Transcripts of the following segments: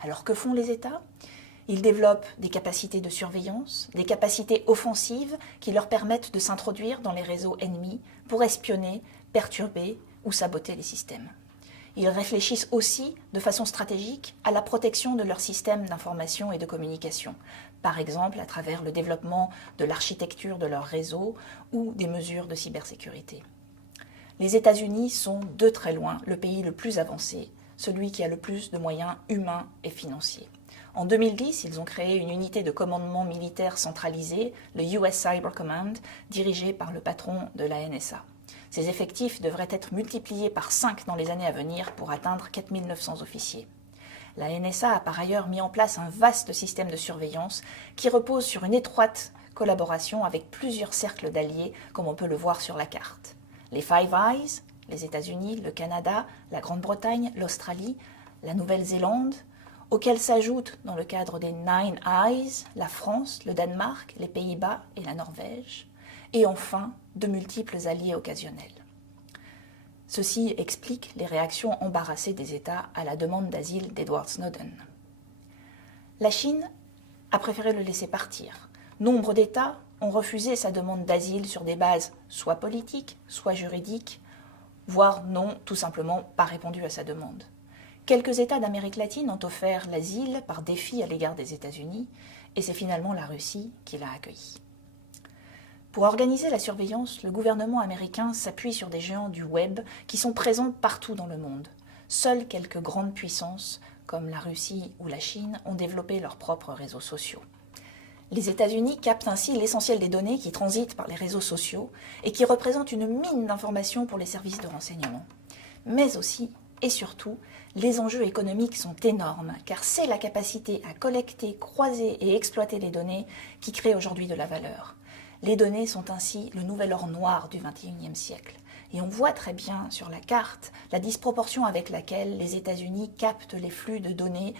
Alors que font les États? Ils développent des capacités de surveillance, des capacités offensives qui leur permettent de s'introduire dans les réseaux ennemis pour espionner, perturber ou saboter les systèmes. Ils réfléchissent aussi de façon stratégique à la protection de leurs systèmes d'information et de communication, par exemple à travers le développement de l'architecture de leurs réseaux ou des mesures de cybersécurité. Les États-Unis sont de très loin le pays le plus avancé, celui qui a le plus de moyens humains et financiers. En 2010, ils ont créé une unité de commandement militaire centralisée, le US Cyber Command, dirigée par le patron de la NSA. Ces effectifs devraient être multipliés par 5 dans les années à venir pour atteindre 4 900 officiers. La NSA a par ailleurs mis en place un vaste système de surveillance qui repose sur une étroite collaboration avec plusieurs cercles d'alliés, comme on peut le voir sur la carte. Les Five Eyes, les États-Unis, le Canada, la Grande-Bretagne, l'Australie, la Nouvelle-Zélande, auxquels s'ajoutent, dans le cadre des Nine Eyes, la France, le Danemark, les Pays-Bas et la Norvège, et enfin de multiples alliés occasionnels. Ceci explique les réactions embarrassées des États à la demande d'asile d'Edward Snowden. La Chine a préféré le laisser partir. Nombre d'États ont refusé sa demande d'asile sur des bases soit politiques, soit juridiques, voire n'ont tout simplement pas répondu à sa demande. Quelques États d'Amérique latine ont offert l'asile par défi à l'égard des États-Unis, et c'est finalement la Russie qui l'a accueilli. Pour organiser la surveillance, le gouvernement américain s'appuie sur des géants du web qui sont présents partout dans le monde. Seules quelques grandes puissances, comme la Russie ou la Chine, ont développé leurs propres réseaux sociaux. Les États-Unis captent ainsi l'essentiel des données qui transitent par les réseaux sociaux et qui représentent une mine d'informations pour les services de renseignement. Mais aussi, et surtout, les enjeux économiques sont énormes, car c'est la capacité à collecter, croiser et exploiter les données qui crée aujourd'hui de la valeur. Les données sont ainsi le nouvel or noir du XXIe siècle. Et on voit très bien sur la carte la disproportion avec laquelle les États-Unis captent les flux de données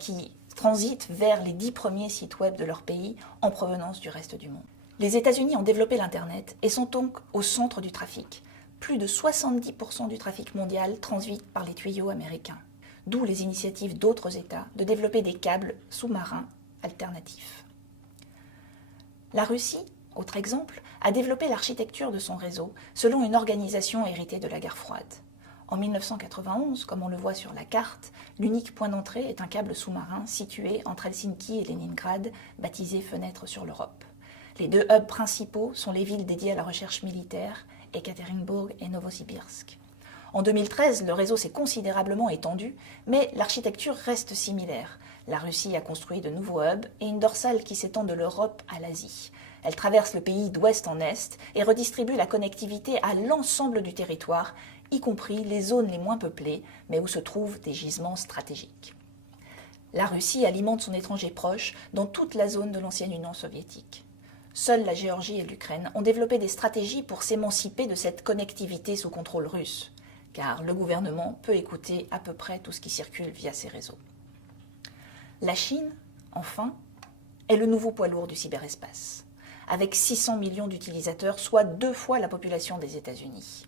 qui transitent vers les 10 premiers sites web de leur pays en provenance du reste du monde. Les États-Unis ont développé l'Internet et sont donc au centre du trafic. Plus de 70% du trafic mondial transite par les tuyaux américains, d'où les initiatives d'autres États de développer des câbles sous-marins alternatifs. La Russie, autre exemple, a développé l'architecture de son réseau selon une organisation héritée de la guerre froide. En 1991, comme on le voit sur la carte, l'unique point d'entrée est un câble sous-marin situé entre Helsinki et Leningrad, baptisé Fenêtre sur l'Europe. Les deux hubs principaux sont les villes dédiées à la recherche militaire, Ekaterinbourg et Novosibirsk. En 2013, le réseau s'est considérablement étendu, mais l'architecture reste similaire. La Russie a construit de nouveaux hubs et une dorsale qui s'étend de l'Europe à l'Asie. Elle traverse le pays d'ouest en est et redistribue la connectivité à l'ensemble du territoire, y compris les zones les moins peuplées, mais où se trouvent des gisements stratégiques. La Russie alimente son étranger proche dans toute la zone de l'ancienne Union soviétique. Seules la Géorgie et l'Ukraine ont développé des stratégies pour s'émanciper de cette connectivité sous contrôle russe, car le gouvernement peut écouter à peu près tout ce qui circule via ces réseaux. La Chine, enfin, est le nouveau poids lourd du cyberespace, avec 600 millions d'utilisateurs, soit 2 fois la population des États-Unis,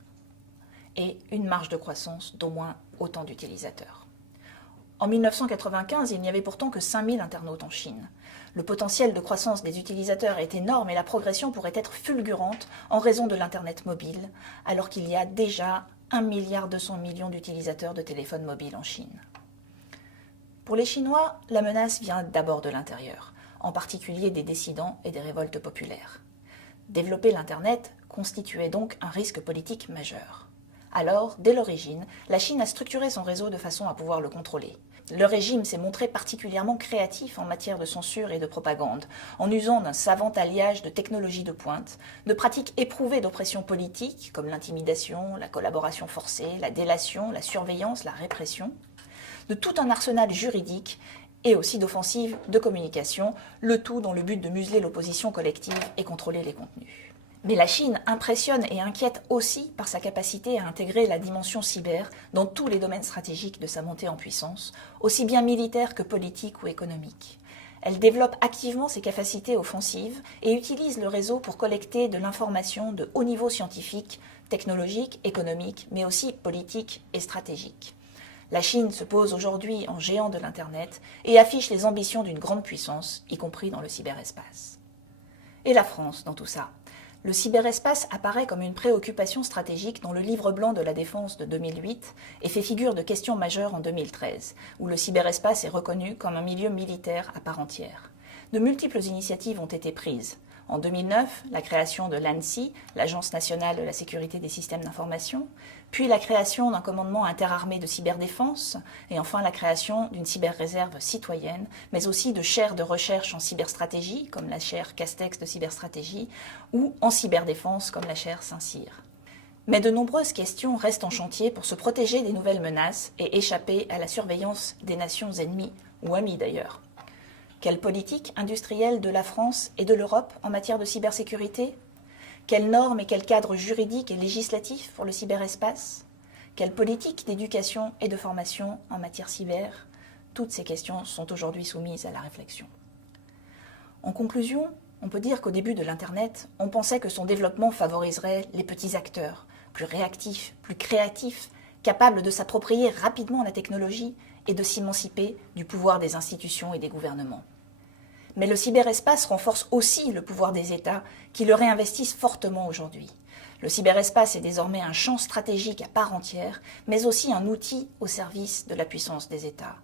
et une marge de croissance d'au moins autant d'utilisateurs. En 1995, il n'y avait pourtant que 5000 internautes en Chine. Le potentiel de croissance des utilisateurs est énorme et la progression pourrait être fulgurante en raison de l'Internet mobile, alors qu'il y a déjà 1,2 milliard d'utilisateurs de téléphones mobiles en Chine. Pour les Chinois, la menace vient d'abord de l'intérieur, en particulier des dissidents et des révoltes populaires. Développer l'Internet constituait donc un risque politique majeur. Alors, dès l'origine, la Chine a structuré son réseau de façon à pouvoir le contrôler. Le régime s'est montré particulièrement créatif en matière de censure et de propagande, en usant d'un savant alliage de technologies de pointe, de pratiques éprouvées d'oppression politique, comme l'intimidation, la collaboration forcée, la délation, la surveillance, la répression, de tout un arsenal juridique et aussi d'offensives de communication, le tout dans le but de museler l'opposition collective et contrôler les contenus. Mais la Chine impressionne et inquiète aussi par sa capacité à intégrer la dimension cyber dans tous les domaines stratégiques de sa montée en puissance, aussi bien militaire que politique ou économique. Elle développe activement ses capacités offensives et utilise le réseau pour collecter de l'information de haut niveau scientifique, technologique, économique, mais aussi politique et stratégique. La Chine se pose aujourd'hui en géant de l'Internet et affiche les ambitions d'une grande puissance, y compris dans le cyberespace. Et la France dans tout ça? Le cyberespace apparaît comme une préoccupation stratégique dans le livre blanc de la défense de 2008 et fait figure de question majeure en 2013, où le cyberespace est reconnu comme un milieu militaire à part entière. De multiples initiatives ont été prises. En 2009, la création de l'ANSSI, l'Agence nationale de la sécurité des systèmes d'information, puis la création d'un commandement interarmé de cyberdéfense, et enfin la création d'une cyberréserve citoyenne, mais aussi de chaires de recherche en cyberstratégie, comme la chaire Castex de cyberstratégie, ou en cyberdéfense, comme la chaire Saint-Cyr. Mais de nombreuses questions restent en chantier pour se protéger des nouvelles menaces et échapper à la surveillance des nations ennemies, ou amies d'ailleurs. Quelle politique industrielle de la France et de l'Europe en matière de cybersécurité? Quelles normes et quel cadre juridique et législatif pour le cyberespace? Quelle politique d'éducation et de formation en matière cyber? Toutes ces questions sont aujourd'hui soumises à la réflexion. En conclusion, on peut dire qu'au début de l'Internet, on pensait que son développement favoriserait les petits acteurs, plus réactifs, plus créatifs, capables de s'approprier rapidement la technologie et de s'émanciper du pouvoir des institutions et des gouvernements. Mais le cyberespace renforce aussi le pouvoir des États qui le réinvestissent fortement aujourd'hui. Le cyberespace est désormais un champ stratégique à part entière, mais aussi un outil au service de la puissance des États.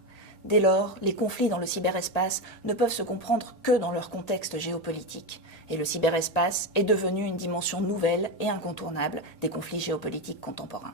Dès lors, les conflits dans le cyberespace ne peuvent se comprendre que dans leur contexte géopolitique. Et le cyberespace est devenu une dimension nouvelle et incontournable des conflits géopolitiques contemporains.